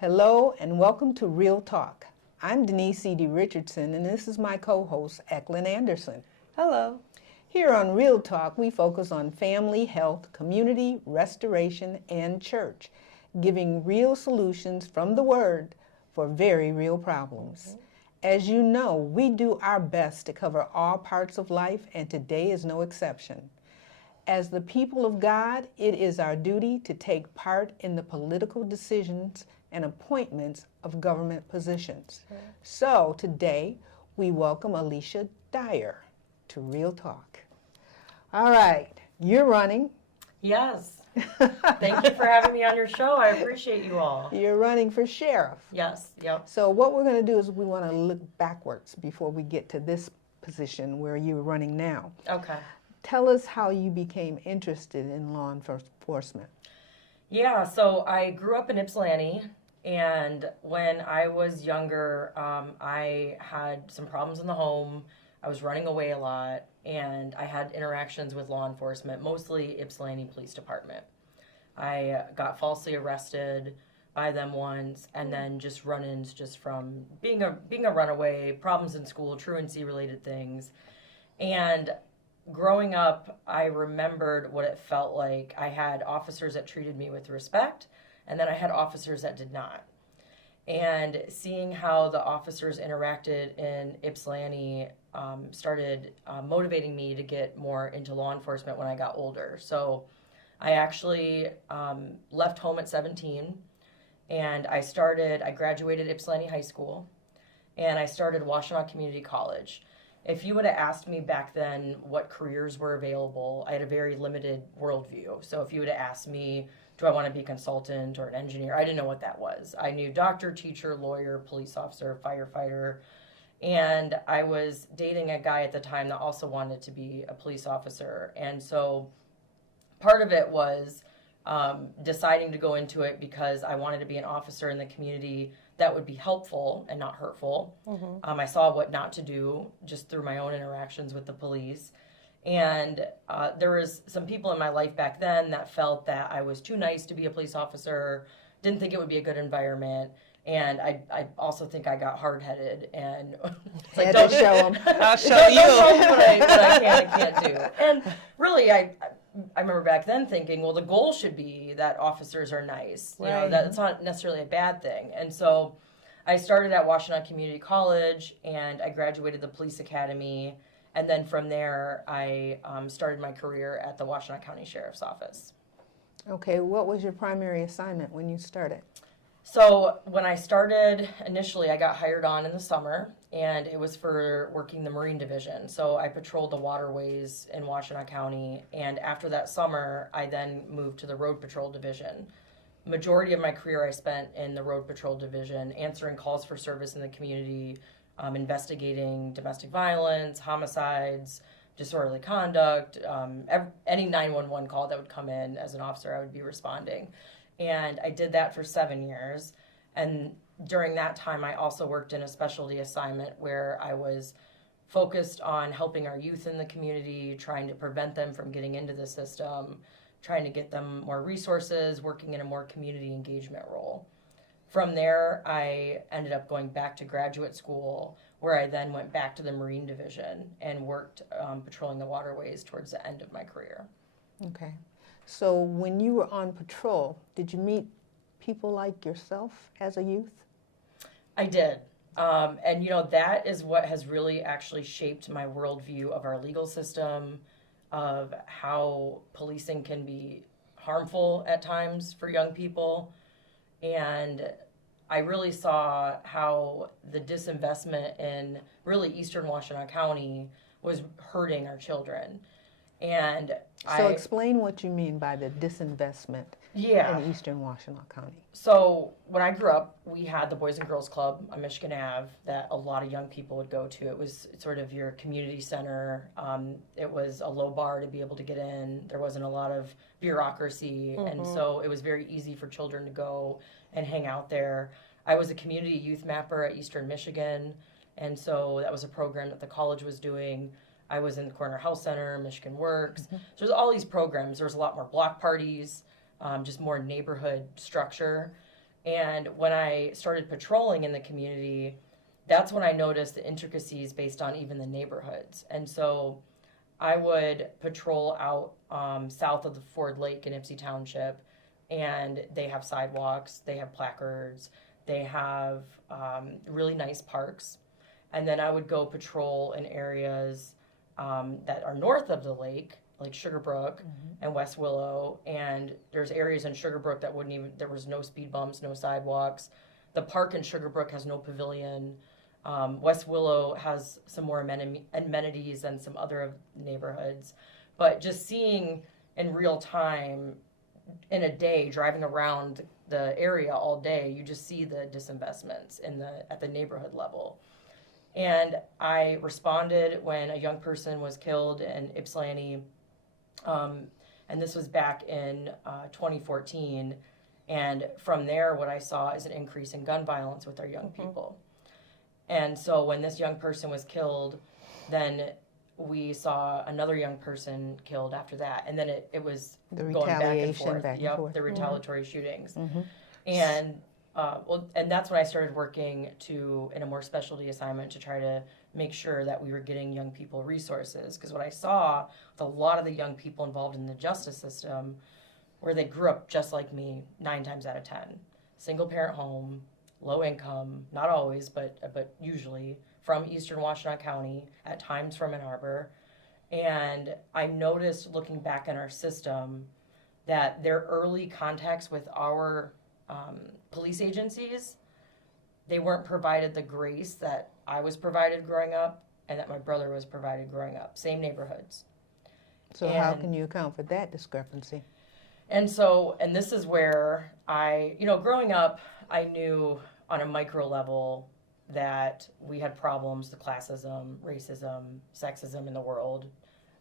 Hello and welcome to Real Talk. I'm Denise Eaddy-Richardson and this is my co-host Eklund Anderson. Hello. Here on Real Talk we focus on family, health, community, restoration, and church, giving real solutions from the Word for very real problems. As you know, we do our best to cover all parts of life and today is no exception. As the people of God, it is our duty to take part in the political decisions and appointments of government positions. Sure. So today, we welcome Alyisha Dyer to Real Talk. All right, you're running. Yes. Thank you for having me on your show. I appreciate you all. You're running for sheriff. Yes, yep. So what we're going to do is we want to look backwards before we get to this position where you're running now. Okay. Tell us how you became interested in law enforcement. Yeah, so I grew up in Ypsilanti, and when I was younger, I had some problems in the home. I was running away a lot, and I had interactions with law enforcement, mostly Ypsilanti Police Department. I got falsely arrested by them once, and then just run-ins just from being a runaway, problems in school, truancy-related things. And growing up, I remembered what it felt like. I had officers that treated me with respect, and then I had officers that did not. And seeing how the officers interacted in Ypsilanti started motivating me to get more into law enforcement when I got older. So I actually left home at 17, and I graduated Ypsilanti High School, and I started Washtenaw Community College. If you would have asked me back then what careers were available, I had a very limited worldview. So if you would have asked me, do I want to be a consultant or an engineer, I didn't know what that was. I knew doctor, teacher, lawyer, police officer, firefighter, and I was dating a guy at the time that also wanted to be a police officer. And so part of it was deciding to go into it because I wanted to be an officer in the community that would be helpful and not hurtful. Mm-hmm. I saw what not to do just through my own interactions with the police. And there was some people in my life back then that felt that I was too nice to be a police officer, didn't think it would be a good environment. And I also think I got hard-headed and it's like, don't show them. I'll show you. Don't tell me what I can and can't do. And really, I remember back then thinking, well, the goal should be that officers are nice. Right. You know, that's not necessarily a bad thing. And so I started at Washtenaw Community College, and I graduated the police academy. And then from there, I started my career at the Washtenaw County Sheriff's Office. Okay, what was your primary assignment when you started? So when I started, initially I got hired on in the summer, and it was for working the Marine Division. So I patrolled the waterways in Washtenaw County, and after that summer, I then moved to the Road Patrol Division. Majority of my career I spent in the Road Patrol Division, answering calls for service in the community, investigating domestic violence, homicides, disorderly conduct, any 911 call that would come in as an officer, I would be responding. And I did that for 7 years. And during that time, I also worked in a specialty assignment where I was focused on helping our youth in the community, trying to prevent them from getting into the system, trying to get them more resources, working in a more community engagement role. From there, I ended up going back to graduate school, where I then went back to the Marine Division and worked patrolling the waterways towards the end of my career. Okay. So when you were on patrol, did you meet people like yourself as a youth? I did. And, you know, that is what has really actually shaped my worldview of our legal system, of how policing can be harmful at times for young people. And I really saw how the disinvestment in really Eastern Washtenaw County was hurting our children. And So explain what you mean by the disinvestment in Eastern Washtenaw County. So when I grew up, we had the Boys and Girls Club on Michigan Ave that a lot of young people would go to. It was sort of your community center. It was a low bar to be able to get in. There wasn't a lot of bureaucracy. Mm-hmm. And so it was very easy for children to go and hang out there. I was a community youth mapper at Eastern Michigan. And so that was a program that the college was doing. I was in the Corner Health Center, Michigan Works. Mm-hmm. So there's all these programs. There was a lot more block parties, just more neighborhood structure. And when I started patrolling in the community, that's when I noticed the intricacies based on even the neighborhoods. And so I would patrol out south of the Ford Lake in Ypsi Township, and they have sidewalks, they have placards, they have really nice parks. And then I would go patrol in areas that are north of the lake, like Sugarbrook and West Willow. And there's areas in Sugarbrook that wouldn't even, there was no speed bumps, no sidewalks. The park in Sugarbrook has no pavilion. West Willow has some more amenities than some other neighborhoods. But just seeing in real time in a day, driving around the area all day, you just see the disinvestments at the neighborhood level. And I responded when a young person was killed in Ypsilanti, and this was back in 2014. And from there, what I saw is an increase in gun violence with our young people. And so when this young person was killed, then we saw another young person killed after that. And then it was going back and forth. The retaliatory shootings. And and that's when I started working in a more specialty assignment to try to make sure that we were getting young people resources. Because what I saw with a lot of the young people involved in the justice system, where they grew up just like me 9 times out of 10. Single parent home, low income, not always, but usually from Eastern Washtenaw County, at times from Ann Arbor. And I noticed looking back in our system that their early contacts with our police agencies, they weren't provided the grace that I was provided growing up and that my brother was provided growing up. Same neighborhoods. So how can you account for that discrepancy? And this is where growing up, I knew on a micro level that we had problems, the classism, racism, sexism in the world.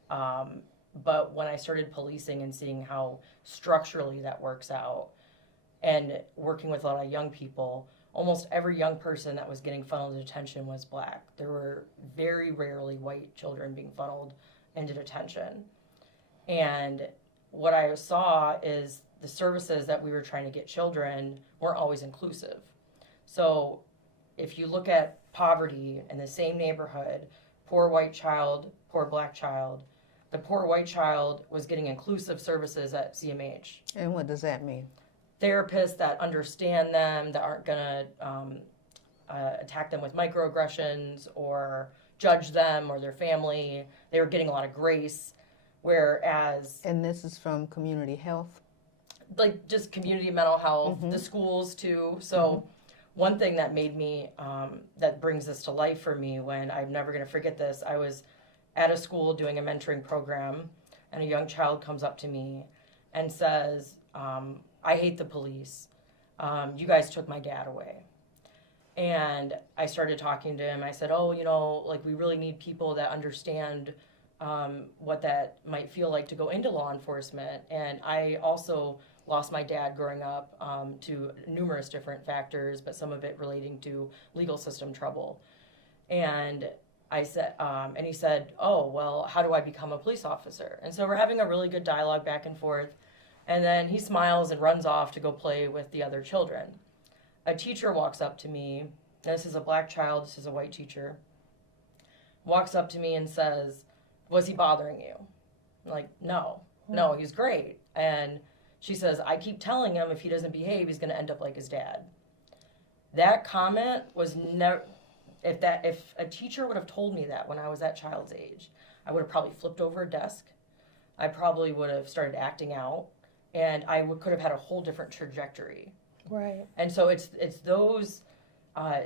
But when I started policing and seeing how structurally that works out, and working with a lot of young people, almost every young person that was getting funneled to detention was black. There were very rarely white children being funneled into detention. And what I saw is the services that we were trying to get children weren't always inclusive. So if you look at poverty in the same neighborhood, poor white child, poor black child, the poor white child was getting inclusive services at CMH. And what does that mean? Therapists that understand them, that aren't going to attack them with microaggressions or judge them or their family. They were getting a lot of grace, whereas... And this is from community health? Like just community mental health, the schools too. So one thing that made me, that brings this to life for me, when I'm never going to forget this, I was at a school doing a mentoring program, and a young child comes up to me and says, I hate the police. You guys took my dad away. And I started talking to him. I said, we really need people that understand what that might feel like to go into law enforcement. And I also lost my dad growing up to numerous different factors, but some of it relating to legal system trouble. And I said, and he said, oh, well, how do I become a police officer? And so we're having a really good dialogue back and forth. And then he smiles and runs off to go play with the other children. A teacher walks up to me, and this is a black child, this is a white teacher, walks up to me and says, was he bothering you? I'm like, no, he's great. And she says, I keep telling him if he doesn't behave, he's going to end up like his dad. That comment was never, if a teacher would have told me that when I was that child's age, I would have probably flipped over a desk. I probably would have started acting out. And I could have had a whole different trajectory. Right. And so it's those,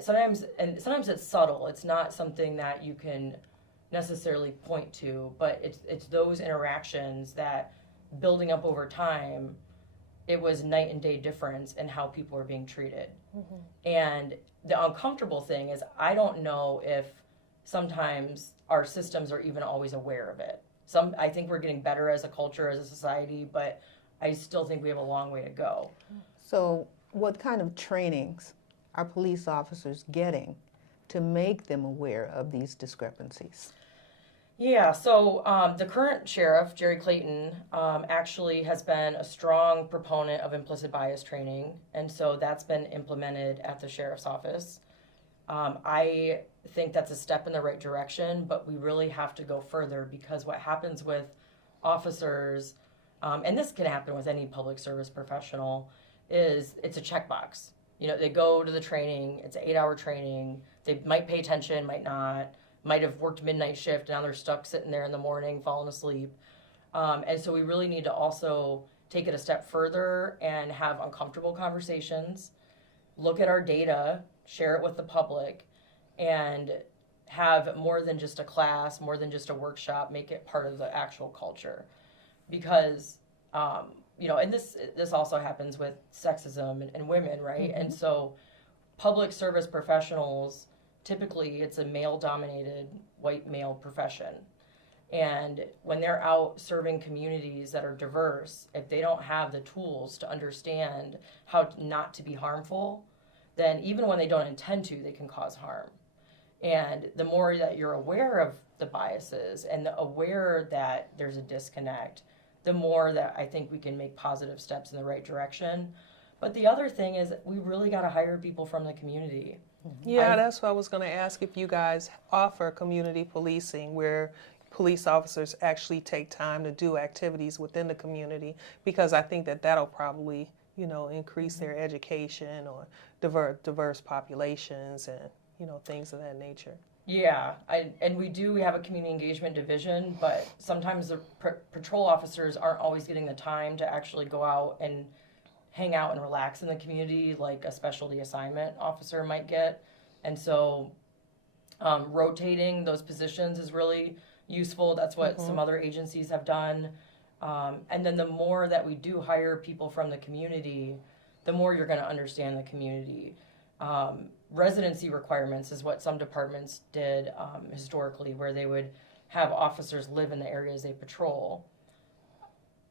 sometimes it's subtle. It's not something that you can necessarily point to, but it's those interactions that, building up over time, it was night and day difference in how people are being treated. And the uncomfortable thing is, I don't know if sometimes our systems are even always aware of it. I think we're getting better as a culture, as a society, but I still think we have a long way to go. So what kind of trainings are police officers getting to make them aware of these discrepancies? Yeah, so the current sheriff, Jerry Clayton, actually has been a strong proponent of implicit bias training, and so that's been implemented at the sheriff's office. I think that's a step in the right direction, but we really have to go further because what happens with officers, and this can happen with any public service professional, is it's a checkbox. You know, they go to the training, it's an 8-hour training, they might pay attention, might not, might have worked midnight shift, and now they're stuck sitting there in the morning, falling asleep. And so we really need to also take it a step further and have uncomfortable conversations, look at our data, share it with the public, and have more than just a class, more than just a workshop, make it part of the actual culture. Because, and this also happens with sexism and women, right? Mm-hmm. And so public service professionals, typically it's a male-dominated, white male profession. And when they're out serving communities that are diverse, if they don't have the tools to understand how not to be harmful, then even when they don't intend to, they can cause harm. And the more that you're aware of the biases and aware that there's a disconnect, the more that I think we can make positive steps in the right direction. But the other thing is we really got to hire people from the community. Yeah, that's what I was going to ask, if you guys offer community policing where police officers actually take time to do activities within the community, because I think that that'll probably, increase their education or diverse populations and, things of that nature. Yeah, we have a community engagement division, but sometimes the patrol officers aren't always getting the time to actually go out and hang out and relax in the community like a specialty assignment officer might get. And so rotating those positions is really useful. That's what some other agencies have done. And then the more that we do hire people from the community, the more you're going to understand the community. Residency requirements is what some departments did historically, where they would have officers live in the areas they patrol.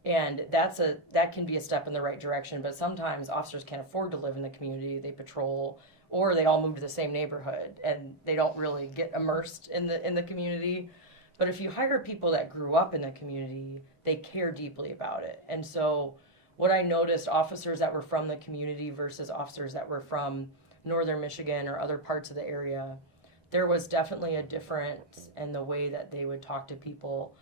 And that can be a step in the right direction, but sometimes officers can't afford to live in the community they patrol, or they all move to the same neighborhood and they don't really get immersed in the community. But if you hire people that grew up in the community, they care deeply about it. And so what I noticed, officers that were from the community versus officers that were from northern Michigan or other parts of the area, there was definitely a difference in the way that they would talk to people.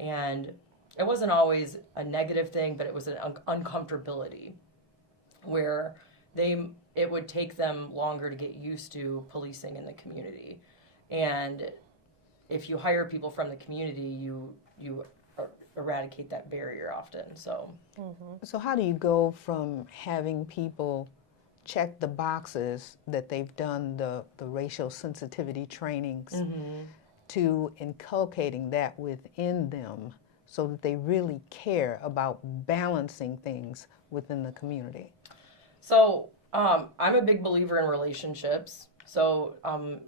And it wasn't always a negative thing, but it was an uncomfortability where it would take them longer to get used to policing in the community. And if you hire people from the community, you eradicate that barrier often. So, So how do you go from having people check the boxes that they've done the racial sensitivity trainings to inculcating that within them so that they really care about balancing things within the community? So I'm a big believer in relationships. So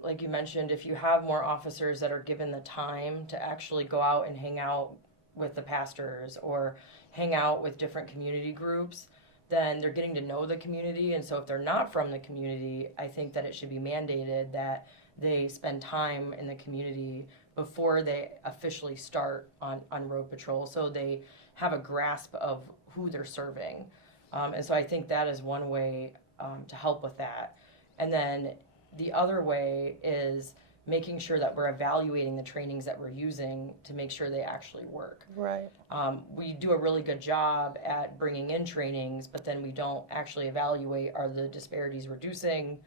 like you mentioned, if you have more officers that are given the time to actually go out and hang out with the pastors or hang out with different community groups, then they're getting to know the community. And so if they're not from the community, I think that it should be mandated that they spend time in the community before they officially start on road patrol, so they have a grasp of who they're serving. And so I think that is one way to help with that. And then the other way is making sure that we're evaluating the trainings that we're using to make sure they actually work. Right. We do a really good job at bringing in trainings, but then we don't actually evaluate, are the disparities reducing?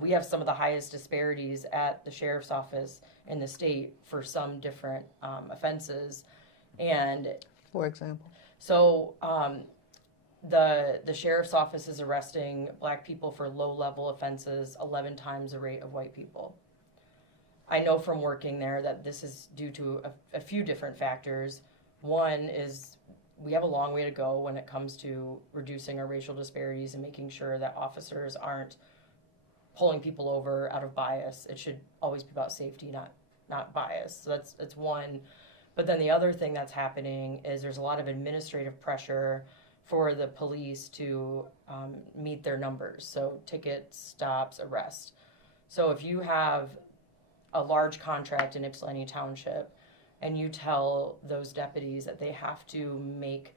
We have some of the highest disparities at the sheriff's office in the state for some different offenses. And for example? So the sheriff's office is arresting black people for low-level offenses 11 times the rate of white people. I know from working there that this is due to a few different factors. One is we have a long way to go when it comes to reducing our racial disparities and making sure that officers aren't pulling people over out of bias. It should always be about safety, not bias. So that's one. But then the other thing that's happening is there's a lot of administrative pressure for the police to meet their numbers. So tickets, stops, arrests. So if you have a large contract in Ypsilanti Township and you tell those deputies that they have to make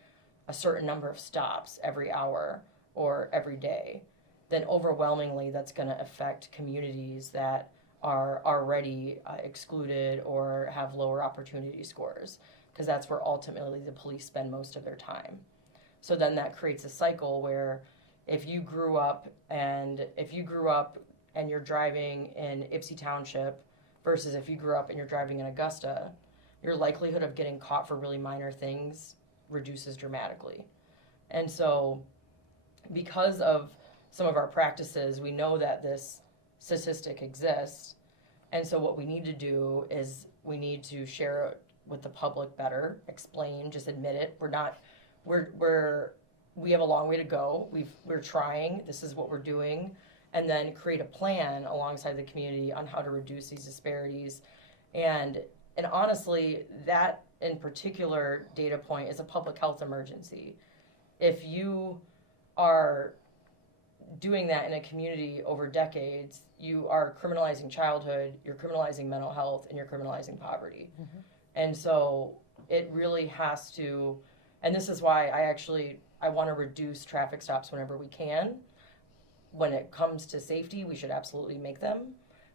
a certain number of stops every hour or every day, then overwhelmingly that's going to affect communities that are already excluded or have lower opportunity scores, because that's where ultimately the police spend most of their time. So then that creates a cycle where if you grew up and you're driving in Ypsi Township versus if you grew up and you're driving in Augusta, your likelihood of getting caught for really minor things reduces dramatically. And so because of some of our practices, we know that this statistic exists. And so what we need to do is we need to share it with the public better, explain, just admit it. We have a long way to go. We're trying, this is what we're doing, and then create a plan alongside the community on how to reduce these disparities. And honestly, that in particular data point is a public health emergency. If you are doing that in a community over decades, you are criminalizing childhood, you're criminalizing mental health, and you're criminalizing poverty. Mm-hmm. And so it really has to, and this is why I want to reduce traffic stops whenever we can. When it comes to safety, we should absolutely make them,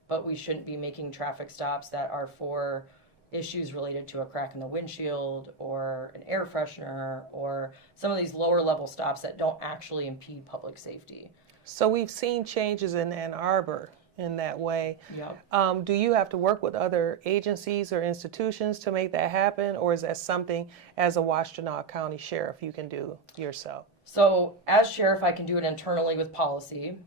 but we shouldn't be making traffic stops that are for issues related to a crack in the windshield or an air freshener or some of these lower level stops that don't actually impede public safety. So we've seen changes in Ann Arbor in that way. Yep. Do you have to work with other agencies or institutions to make that happen, or is that something as a Washtenaw County Sheriff you can do yourself? So as sheriff, I can do it internally with policy.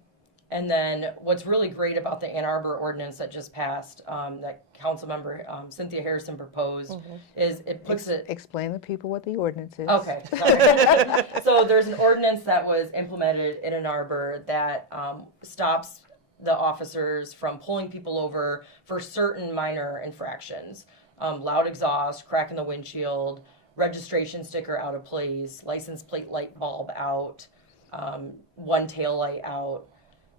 And then what's really great about the Ann Arbor ordinance that just passed, that Councilmember Cynthia Harrison proposed, mm-hmm. is it puts it... Explain to people what the ordinance is. Okay, sorry. So there's an ordinance that was implemented in Ann Arbor that stops the officers from pulling people over for certain minor infractions. Loud exhaust, crack in the windshield, registration sticker out of place, license plate light bulb out, one tail light out.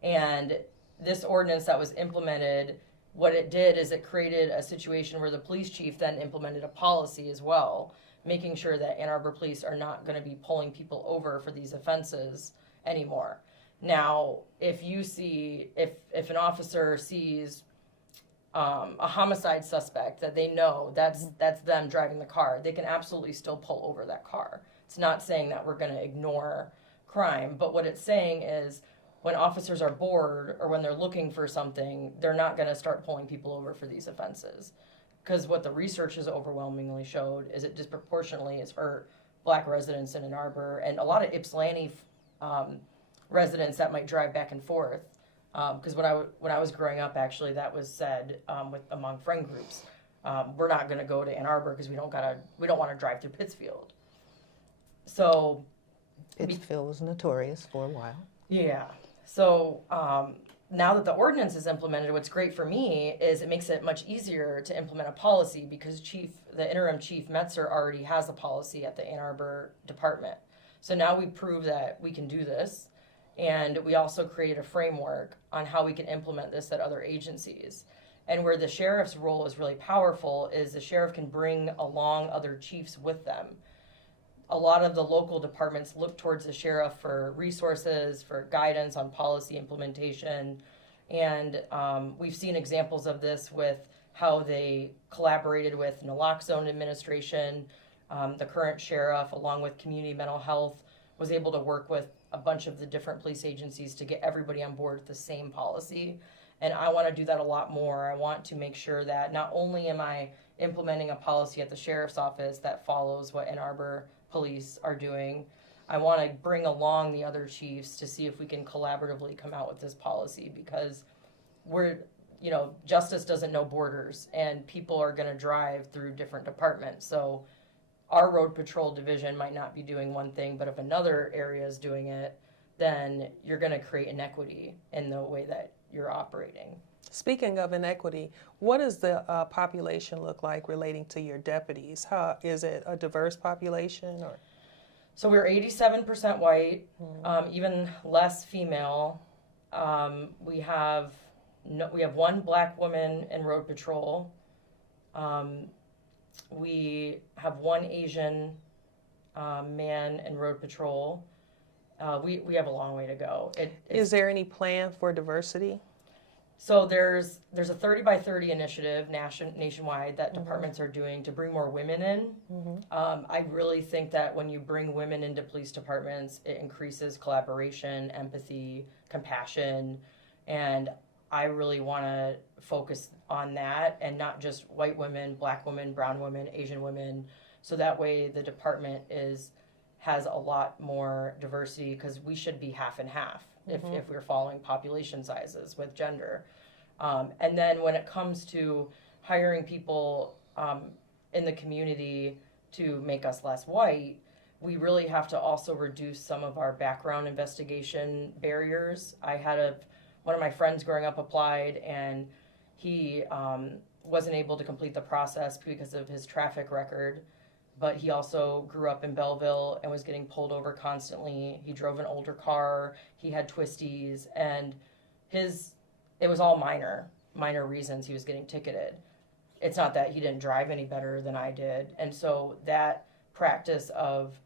And this ordinance that was implemented, what it did is it created a situation where the police chief then implemented a policy as well, making sure that Ann Arbor police are not going to be pulling people over for these offenses anymore. Now, if an officer sees a homicide suspect that they know that's them driving the car, they can absolutely still pull over that car. It's not saying that we're going to ignore crime, but what it's saying is when officers are bored or when they're looking for something, they're not going to start pulling people over for these offenses. Because what the research has overwhelmingly showed is it disproportionately has hurt Black residents in Ann Arbor and a lot of Ypsilanti residents that might drive back and forth. Because when I was growing up, actually, that was said among friend groups. We're not going to go to Ann Arbor because we don't want to drive through Pittsfield. So Pittsfield was notorious for a while. Yeah. So now that the ordinance is implemented, what's great for me is it makes it much easier to implement a policy because the interim chief Metzer already has a policy at the Ann Arbor department. So now we prove that we can do this, and we also create a framework on how we can implement this at other agencies. And where the sheriff's role is really powerful is the sheriff can bring along other chiefs with them. A lot of the local departments look towards the sheriff for resources, for guidance on policy implementation. And we've seen examples of this with how they collaborated with naloxone administration. The current sheriff, along with community mental health, was able to work with a bunch of the different police agencies to get everybody on board with the same policy. And I want to do that a lot more. I want to make sure that not only am I implementing a policy at the sheriff's office that follows what Ann Arbor police are doing, I want to bring along the other chiefs to see if we can collaboratively come out with this policy, because justice doesn't know borders and people are going to drive through different departments. So our road patrol division might not be doing one thing, but if another area is doing it, then you're going to create inequity in the way that you're operating. Speaking of inequity, what does the population look like relating to your deputies? How is it a diverse population? Or? So we're 87% white, even less female. We have one Black woman in road patrol. We have one Asian man in road patrol. We have a long way to go. Is there any plan for diversity? So there's a 30 by 30 initiative nationwide that departments are doing to bring more women in. I really think that when you bring women into police departments, it increases collaboration, empathy, compassion, and I really want to focus on that, and not just white women, black women, brown women, Asian women, so that way the department has a lot more diversity, because we should be half and half if we're following population sizes with gender. And then when it comes to hiring people in the community to make us less white, we really have to also reduce some of our background investigation barriers. I had one of my friends growing up applied, and he wasn't able to complete the process because of his traffic record. But he also grew up in Belleville and was getting pulled over constantly. He drove an older car. He had twisties, and it was all minor reasons he was getting ticketed. It's not that he didn't drive any better than I did. And so that practice of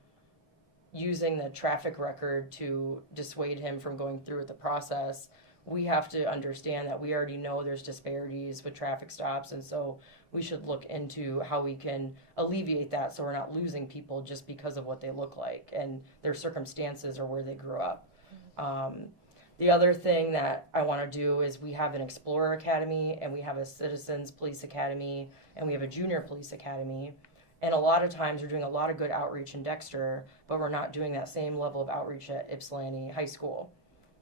using the traffic record to dissuade him from going through with the process, we have to understand that we already know there's disparities with traffic stops, and so we should look into how we can alleviate that so we're not losing people just because of what they look like and their circumstances or where they grew up. The other thing that I want to do is we have an Explorer Academy, and we have a Citizens Police Academy, and we have a Junior Police Academy. And a lot of times we're doing a lot of good outreach in Dexter, but we're not doing that same level of outreach at Ypsilanti High School.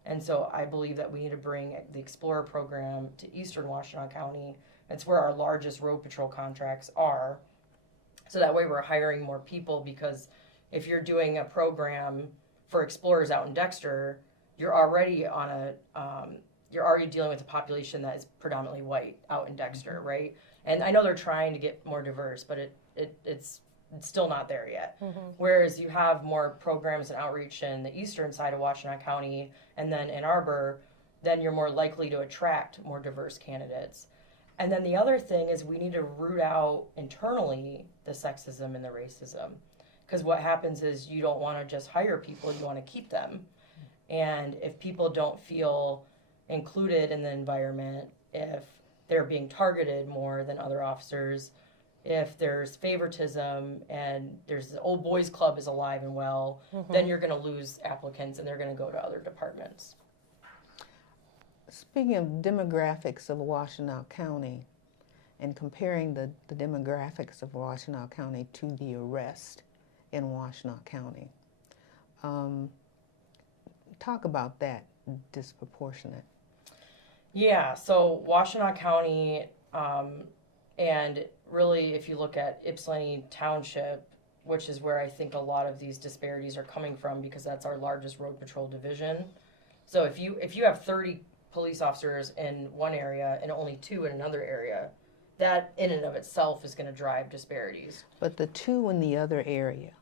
And so I believe that we need to bring the Explorer program to Eastern Washtenaw County. It's where our largest road patrol contracts are. So that way we're hiring more people, because if you're doing a program for Explorers out in Dexter, you're already dealing with a population that is predominantly white out in Dexter, right? And I know they're trying to get more diverse, but it's still not there yet. Whereas you have more programs and outreach in the eastern side of Washtenaw County and then Ann Arbor, then you're more likely to attract more diverse candidates. And then the other thing is we need to root out internally the sexism and the racism. Because what happens is you don't want to just hire people, you want to keep them. And if people don't feel included in the environment, if they're being targeted more than other officers, if there's favoritism and there's the old boys club is alive and well, then you're going to lose applicants and they're going to go to other departments. Speaking of demographics of Washtenaw County and comparing the demographics of Washtenaw County to the arrest in Washtenaw County, talk about that disproportionate. Yeah, so Washtenaw County, and really if you look at Ypsilanti Township, which is where I think a lot of these disparities are coming from, because that's our largest road patrol division. So if you have 30 police officers in one area and only 2 in another area, that in and of itself is going to drive disparities. But the 2 in the other area,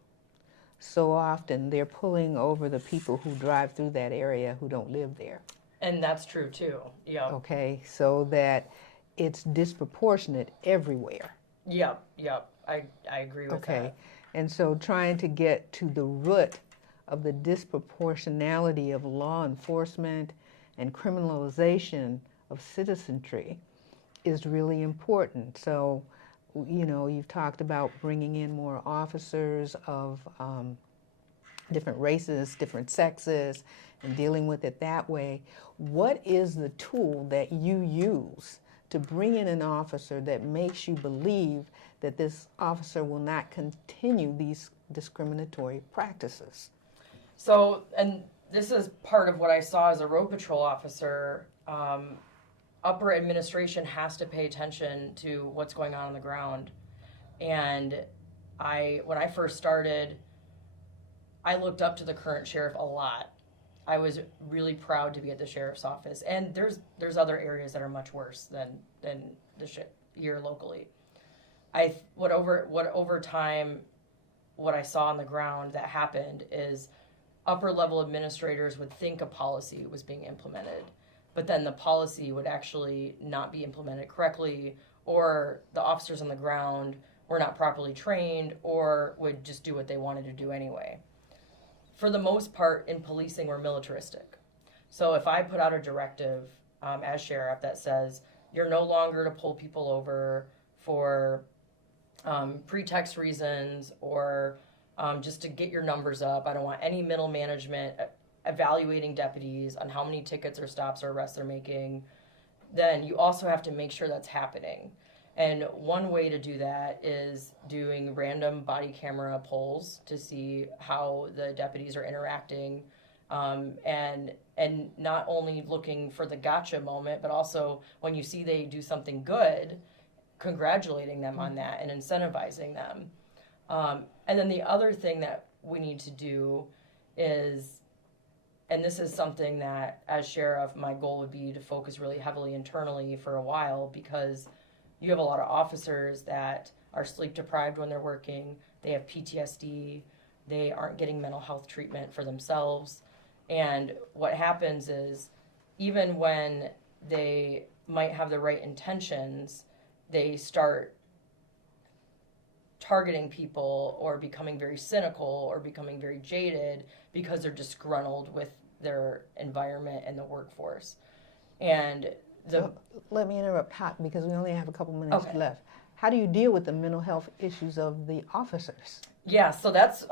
so often they're pulling over the people who drive through that area who don't live there. And that's true too. Yeah. Okay, so that it's disproportionate everywhere. Yep. I agree with that. Okay, and so trying to get to the root of the disproportionality of law enforcement and criminalization of citizenry is really important. So, you know, you've talked about bringing in more officers of different races, different sexes, and dealing with it that way. What is the tool that you use to bring in an officer that makes you believe that this officer will not continue these discriminatory practices? So, and this is part of what I saw as a road patrol officer. Upper administration has to pay attention to what's going on the ground. And when I first started, I looked up to the current sheriff a lot. I was really proud to be at the sheriff's office. And there's other areas that are much worse than here locally. Over time, what I saw on the ground that happened is upper level administrators would think a policy was being implemented, but then the policy would actually not be implemented correctly, or the officers on the ground were not properly trained or would just do what they wanted to do anyway. For the most part, in policing, we're militaristic. So if I put out a directive as sheriff that says you're no longer to pull people over for pretext reasons or just to get your numbers up, I don't want any middle management evaluating deputies on how many tickets or stops or arrests they're making, then you also have to make sure that's happening. And one way to do that is doing random body camera polls to see how the deputies are interacting, and not only looking for the gotcha moment, but also when you see they do something good, congratulating them on that and incentivizing them. And then the other thing that we need to do is, and this is something that as sheriff, my goal would be to focus really heavily internally for a while, because you have a lot of officers that are sleep deprived when they're working, they have PTSD, they aren't getting mental health treatment for themselves. And what happens is, even when they might have the right intentions, they start targeting people or becoming very cynical or becoming very jaded because they're disgruntled with their environment and the workforce. And let me interrupt hot because we only have a couple minutes Okay. left. How do you deal with the mental health issues of the officers? Yeah, so that's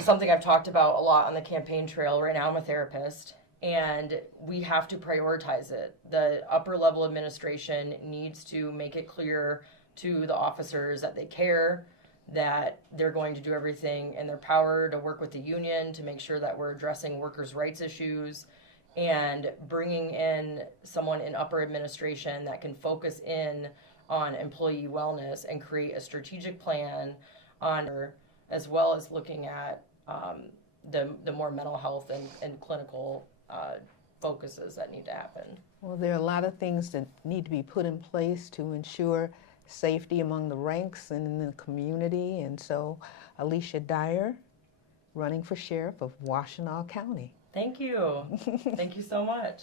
something I've talked about a lot on the campaign trail. Right now I'm a therapist, and we have to prioritize it. The upper level administration needs to make it clear to the officers that they care, that they're going to do everything in their power to work with the union to make sure that we're addressing workers' rights issues, and bringing in someone in upper administration that can focus in on employee wellness and create a strategic plan on, as well as looking at the more mental health and clinical focuses that need to happen. Well, there are a lot of things that need to be put in place to ensure safety among the ranks and in the community. And so, Alyisha Dyer, running for sheriff of Washtenaw County. Thank you. Thank you so much.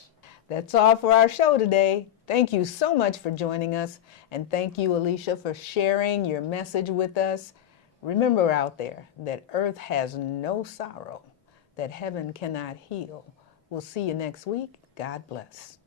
That's all for our show today. Thank you so much for joining us. And thank you, Alyshia, for sharing your message with us. Remember out there that earth has no sorrow, that heaven cannot heal. We'll see you next week. God bless.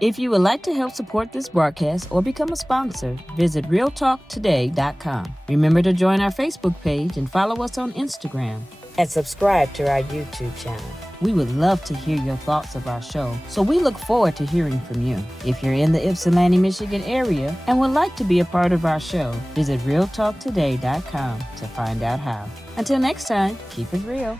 If you would like to help support this broadcast or become a sponsor, visit realtalktoday.com. Remember to join our Facebook page and follow us on Instagram. And subscribe to our YouTube channel. We would love to hear your thoughts of our show, so we look forward to hearing from you. If you're in the Ypsilanti, Michigan area and would like to be a part of our show, visit realtalktoday.com to find out how. Until next time, keep it real.